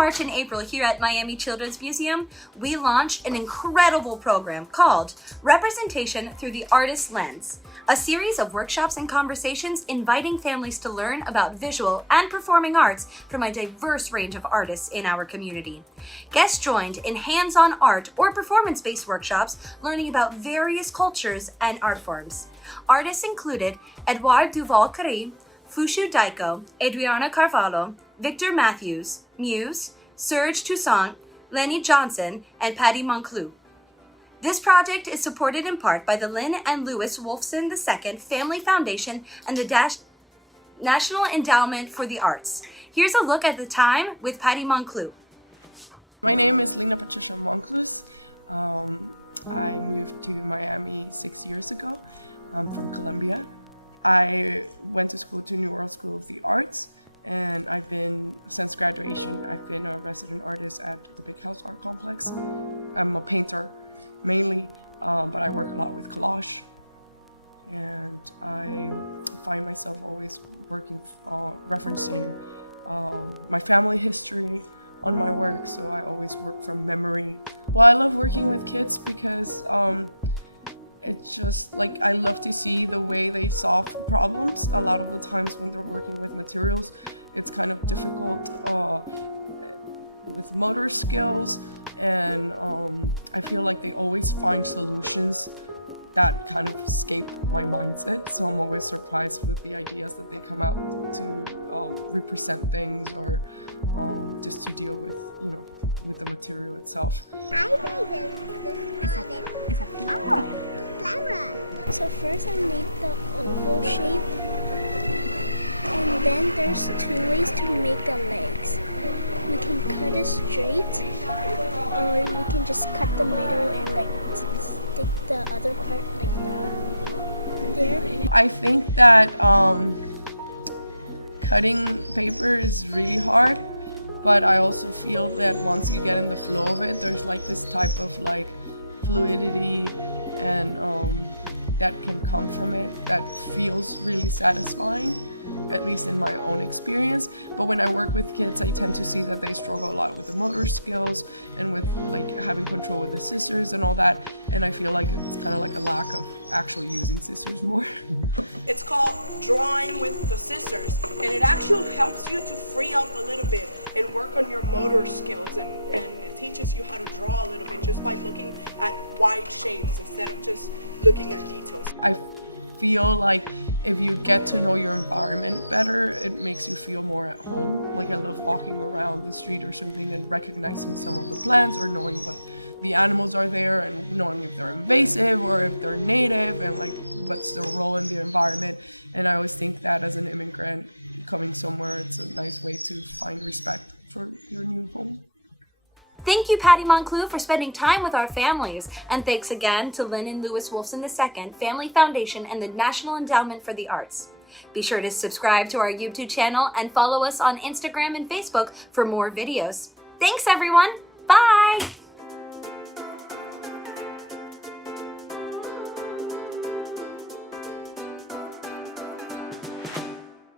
March and April here at Miami Children's Museum, we launched an incredible program called Representation Through the Artist's Lens, a series of workshops and conversations inviting families to learn about visual and performing arts from a diverse range of artists in our community. Guests joined in hands-on art or performance-based workshops learning about various cultures and art forms. Artists included Edouard Duval-Carré, Fushu Daiko, Adriana Carvalho, Victor Matthews, Muse, Serge Toussaint, Lenny Johnson, and Pati Monculs. This project is supported in part by the Lynn and Louis Wolfson II Family Foundation and the National Endowment for the Arts. Here's a look at the time with Pati Monculs. Thank you, Pati Monculs, for spending time with our families. And thanks again to Lynn and Louis Wolfson II Family Foundation and the National Endowment for the Arts. Be sure to subscribe to our YouTube channel and follow us on Instagram and Facebook for more videos. Thanks, everyone. Bye.